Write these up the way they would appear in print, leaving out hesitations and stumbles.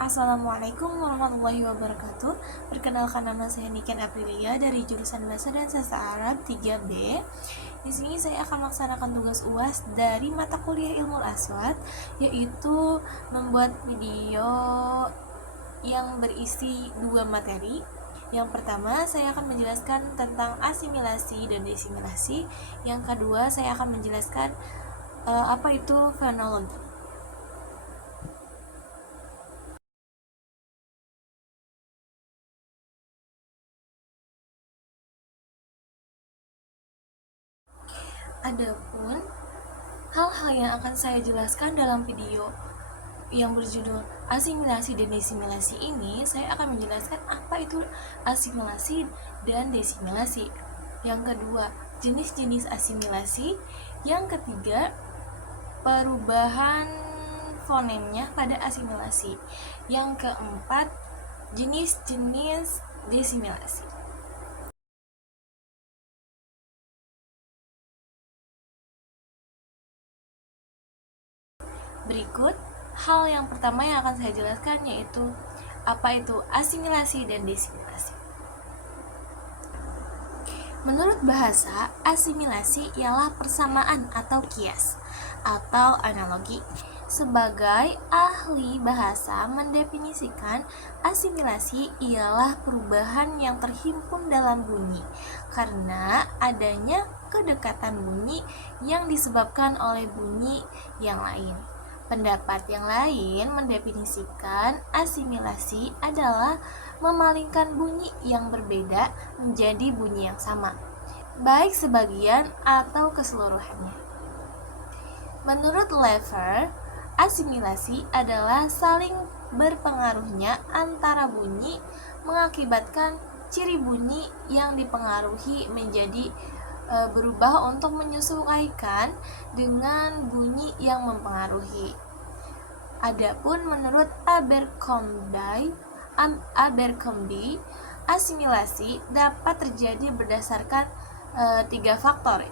Assalamualaikum warahmatullahi wabarakatuh. Perkenalkan, nama saya Niken Aprilia dari jurusan Bahasa dan Sastra Arab 3B. Di sini saya akan melaksanakan tugas UAS dari mata kuliah Ilmu Aswad, yaitu membuat video yang berisi dua materi. Yang pertama, saya akan menjelaskan tentang asimilasi dan desimilasi. Yang kedua, saya akan menjelaskan apa itu fonologi. Adapun hal-hal yang akan saya jelaskan dalam video yang berjudul asimilasi dan desimilasi ini, saya akan menjelaskan apa itu asimilasi dan desimilasi. Yang kedua, jenis-jenis asimilasi. Yang ketiga, perubahan fonemnya pada asimilasi. Yang keempat, jenis-jenis desimilasi. Berikut hal yang pertama yang akan saya jelaskan, yaitu apa itu asimilasi dan desimilasi. Menurut bahasa, asimilasi ialah persamaan atau kias atau analogi. Sebagai ahli bahasa mendefinisikan asimilasi ialah perubahan yang terhimpun dalam bunyi karena adanya kedekatan bunyi yang disebabkan oleh bunyi yang lain. Pendapat yang lain mendefinisikan asimilasi adalah memalingkan bunyi yang berbeda menjadi bunyi yang sama, baik sebagian atau keseluruhannya. Menurut Lever, asimilasi adalah saling berpengaruhnya antara bunyi mengakibatkan ciri bunyi yang dipengaruhi menjadi berubah untuk menyesuaikan dengan bunyi yang mempengaruhi. Adapun menurut Abercrombie, asimilasi dapat terjadi berdasarkan 3 faktor.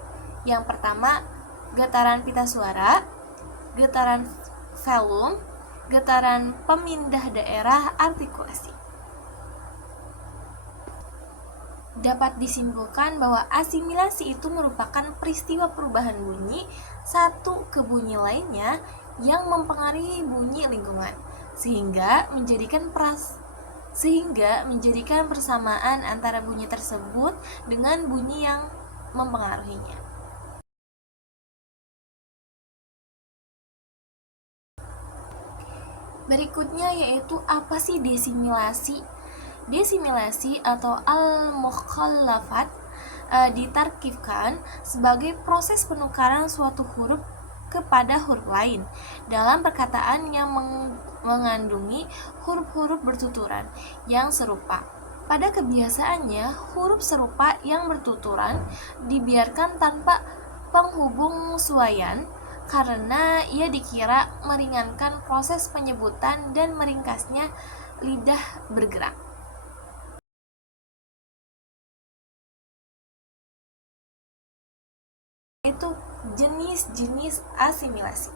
Yang pertama, getaran pita suara, getaran velum, getaran pemindah daerah artikulasi. Dapat disimpulkan bahwa asimilasi itu merupakan peristiwa perubahan bunyi satu ke bunyi lainnya yang mempengaruhi bunyi lingkungan, sehingga menjadikan persamaan antara bunyi tersebut dengan bunyi yang mempengaruhinya. Berikutnya yaitu apa sih desimilasi? Desimilasi atau al-mukhallafat ditarkibkan sebagai proses penukaran suatu huruf kepada huruf lain dalam perkataan yang mengandungi huruf-huruf bertuturan yang serupa. Pada kebiasaannya, huruf serupa yang bertuturan dibiarkan tanpa penghubung suaian karena ia dikira meringankan proses penyebutan dan meringkasnya lidah bergerak. Itu jenis-jenis asimilasi.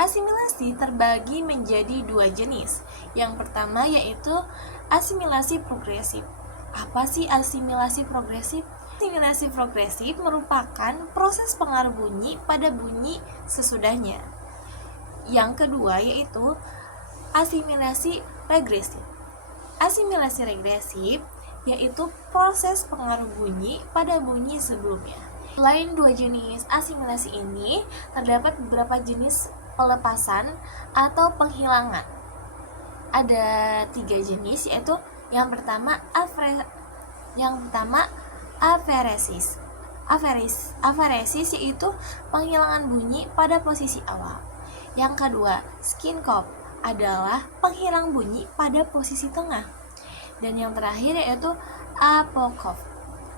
Asimilasi terbagi menjadi 2 jenis. Yang pertama yaitu asimilasi progresif. Apa sih asimilasi progresif? Asimilasi progresif merupakan proses pengaruh bunyi pada bunyi sesudahnya. Yang kedua yaitu asimilasi regresif. Asimilasi regresif yaitu proses pengaruh bunyi pada bunyi sebelumnya. Selain 2 jenis asimilasi ini, terdapat beberapa jenis pelepasan atau penghilangan. Ada 3 jenis, yaitu yang pertama aferesis. Aferesis yaitu penghilangan bunyi pada posisi awal. Yang kedua, syncope adalah penghilang bunyi pada posisi tengah. Dan yang terakhir yaitu apocope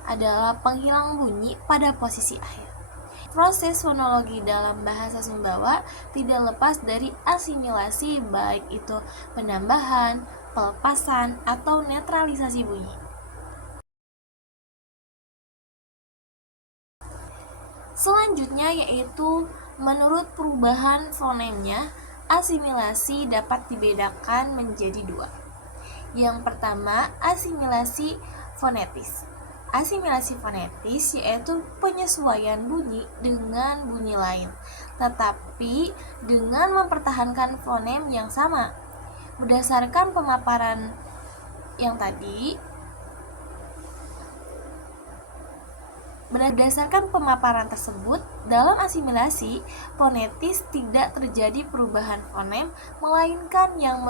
adalah penghilang bunyi pada posisi akhir. Proses fonologi dalam bahasa Sumbawa tidak lepas dari asimilasi, baik itu penambahan, pelepasan, atau netralisasi bunyi. Selanjutnya yaitu menurut perubahan fonemnya, asimilasi dapat dibedakan menjadi dua. Yang pertama, asimilasi fonetis. Asimilasi fonetis yaitu penyesuaian bunyi dengan bunyi lain, tetapi dengan mempertahankan fonem yang sama. Berdasarkan pemaparan yang tadi, berdasarkan pemaparan tersebut, dalam asimilasi fonetis tidak terjadi perubahan fonem, melainkan yang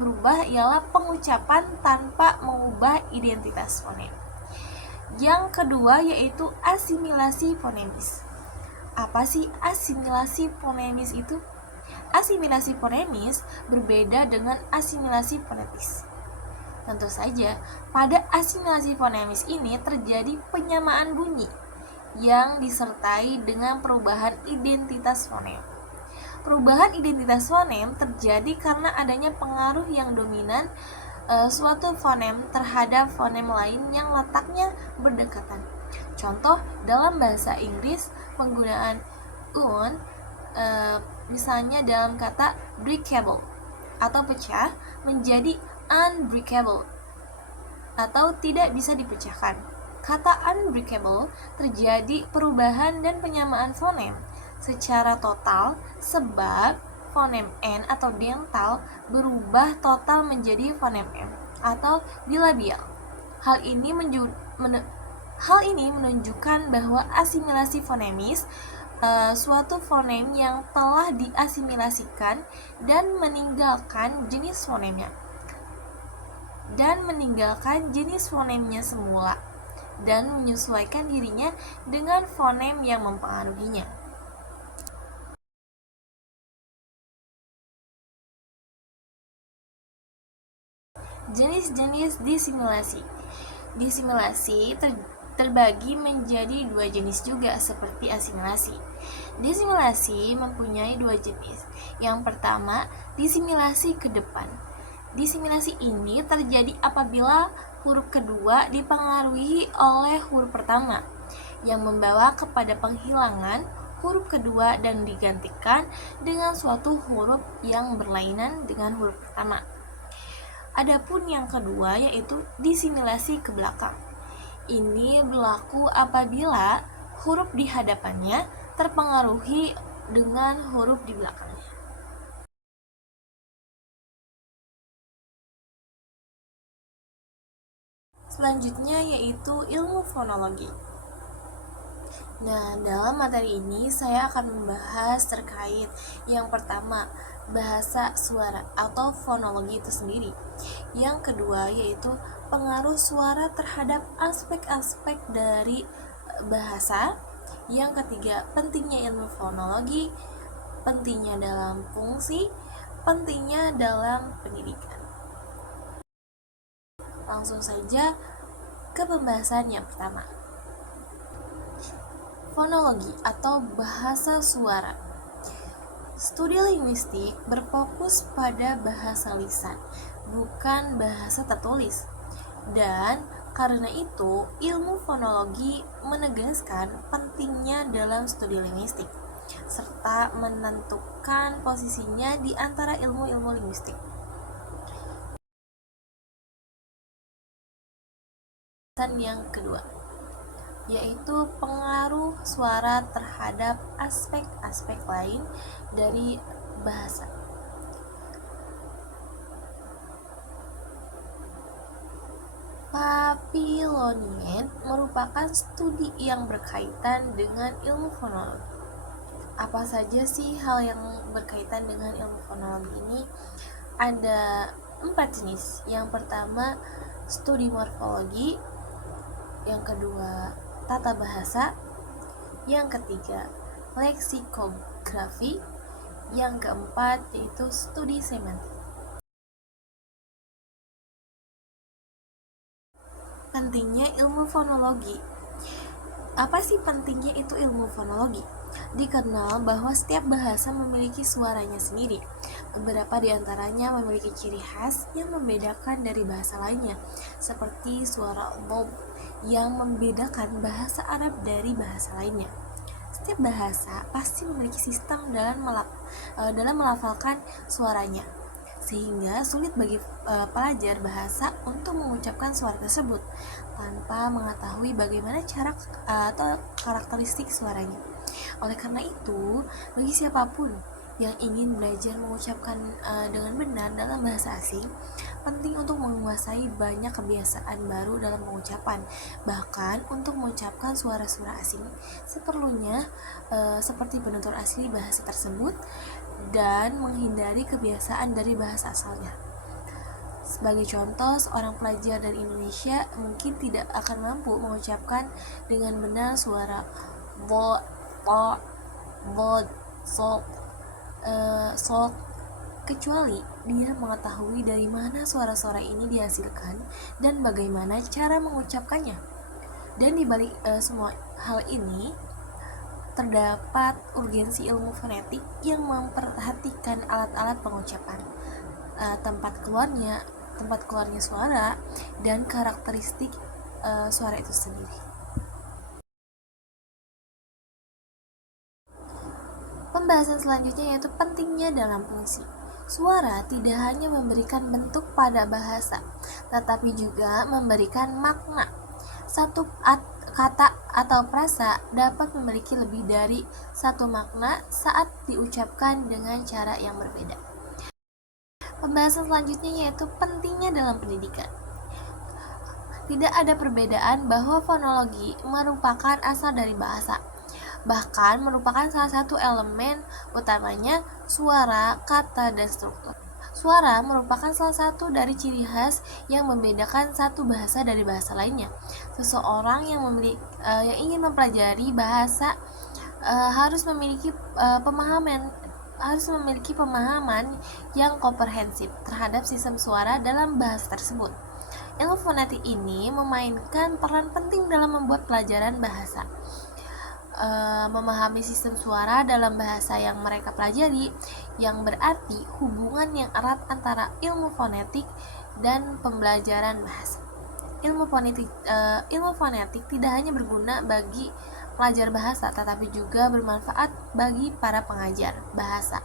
berubah ialah pengucapan tanpa mengubah identitas fonem. Yang kedua yaitu asimilasi fonemis. Apa sih asimilasi fonemis itu? Asimilasi fonemis berbeda dengan asimilasi fonetis. Tentu saja, pada asimilasi fonemis ini terjadi penyamaan bunyi yang disertai dengan perubahan identitas fonem. Perubahan identitas fonem terjadi karena adanya pengaruh yang dominan suatu fonem terhadap fonem lain yang letaknya berdekatan. Contoh, dalam bahasa Inggris, penggunaan misalnya dalam kata breakable atau pecah menjadi unbreakable atau tidak bisa dipecahkan. Kata unbreakable terjadi perubahan dan penyamaan fonem secara total sebab fonem N atau dental berubah total menjadi fonem M atau bilabial. Hal ini menunjukkan bahwa asimilasi fonemis suatu fonem yang telah diasimilasikan dan meninggalkan jenis fonemnya semula dan menyesuaikan dirinya dengan fonem yang mempengaruhinya. Jenis-jenis disimilasi. Disimilasi terbagi menjadi dua jenis juga seperti asimilasi. Disimilasi mempunyai dua jenis. Yang pertama, disimilasi ke depan. Disimilasi ini terjadi apabila huruf kedua dipengaruhi oleh huruf pertama, yang membawa kepada penghilangan huruf kedua dan digantikan dengan suatu huruf yang berlainan dengan huruf pertama. Adapun yang kedua yaitu disimilasi ke belakang. Ini berlaku apabila huruf di hadapannya terpengaruhi dengan huruf di belakangnya. Selanjutnya yaitu ilmu fonologi. Nah, dalam materi ini saya akan membahas terkait yang pertama, bahasa suara atau fonologi itu sendiri. Yang kedua yaitu pengaruh suara terhadap aspek-aspek dari bahasa. Yang ketiga, pentingnya ilmu fonologi, pentingnya dalam fungsi, pentingnya dalam pendidikan. Langsung saja ke pembahasan yang pertama. Fonologi atau bahasa suara. Studi linguistik berfokus pada bahasa lisan, bukan bahasa tertulis. Dan karena itu, ilmu fonologi menegaskan pentingnya dalam studi linguistik, serta menentukan posisinya di antara ilmu-ilmu linguistik. Dan yang kedua, yaitu pengaruh suara terhadap aspek-aspek lain dari bahasa. Papillonian merupakan studi yang berkaitan dengan ilmu fonologi. Apa saja sih hal yang berkaitan dengan ilmu fonologi ini? Ada 4 jenis. Yang pertama, studi morfologi. Yang kedua, tata bahasa. Yang ketiga, leksikografi. Yang keempat, yaitu studi semantik. Pentingnya ilmu fonologi. Apa sih pentingnya itu ilmu fonologi? Dikenal bahwa setiap bahasa memiliki suaranya sendiri. Beberapa di antaranya memiliki ciri khas yang membedakan dari bahasa lainnya, seperti suara bob yang membedakan bahasa Arab dari bahasa lainnya. setiap bahasa pasti memiliki sistem dalam melafalkan suaranya, sehingga sulit bagi pelajar bahasa untuk mengucapkan suara tersebut tanpa mengetahui bagaimana cara atau karakteristik suaranya. Oleh karena itu, bagi siapapun yang ingin belajar mengucapkan dengan benar dalam bahasa asing, penting untuk menguasai banyak kebiasaan baru dalam pengucapan, bahkan untuk mengucapkan suara-suara asing seperlunya, seperti penutur asli bahasa tersebut, dan menghindari kebiasaan dari bahasa asalnya. Sebagai contoh, seorang pelajar dari Indonesia mungkin tidak akan mampu mengucapkan dengan benar suara vo, po, bod, sok, kecuali dia mengetahui dari mana suara-suara ini dihasilkan dan bagaimana cara mengucapkannya. Dan dibalik semua hal ini, terdapat urgensi ilmu fonetik yang memperhatikan alat-alat pengucapan, tempat keluarnya suara, dan karakteristik suara itu sendiri. Pembahasan selanjutnya yaitu pentingnya dalam fungsi. Suara tidak hanya memberikan bentuk pada bahasa, tetapi juga memberikan makna. Satu kata atau frasa dapat memiliki lebih dari satu makna saat diucapkan dengan cara yang berbeda. Pembahasan selanjutnya yaitu pentingnya dalam pendidikan. Tidak ada perbedaan bahwa fonologi merupakan asal dari bahasa, bahkan merupakan salah satu elemen utamanya suara, kata, dan struktur. Suara merupakan salah satu dari ciri khas yang membedakan satu bahasa dari bahasa lainnya. Seseorang yang ingin mempelajari bahasa harus memiliki pemahaman yang komprehensif terhadap sistem suara dalam bahasa tersebut. Ilmu fonetik ini memainkan peran penting dalam membuat pelajaran bahasa. Memahami sistem suara dalam bahasa yang mereka pelajari, yang berarti hubungan yang erat antara ilmu fonetik dan pembelajaran bahasa. Ilmu fonetik tidak hanya berguna bagi pelajar bahasa, tetapi juga bermanfaat bagi para pengajar bahasa.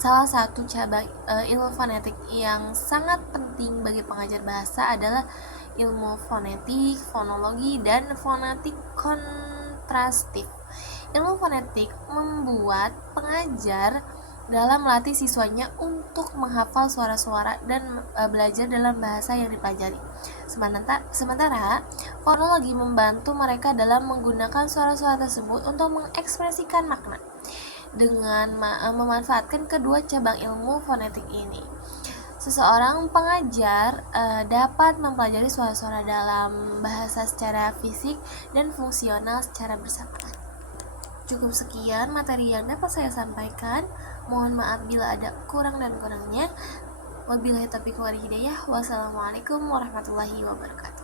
Salah satu cabang ilmu fonetik yang sangat penting bagi pengajar bahasa adalah ilmu fonetik, fonologi, dan fonetik kontrastif. Ilmu fonetik membuat pengajar dalam melatih siswanya untuk menghafal suara-suara dan belajar dalam bahasa yang dipelajari. Sementara fonologi membantu mereka dalam menggunakan suara-suara tersebut untuk mengekspresikan makna. Dengan memanfaatkan kedua cabang ilmu fonetik ini, seseorang pengajar dapat mempelajari suara-suara dalam bahasa secara fisik dan fungsional secara bersamaan. Cukup sekian materi yang dapat saya sampaikan. Mohon maaf bila ada kurang dan kurangnya. Wabillahi taufiq wal hidayah. Wassalamualaikum warahmatullahi wabarakatuh.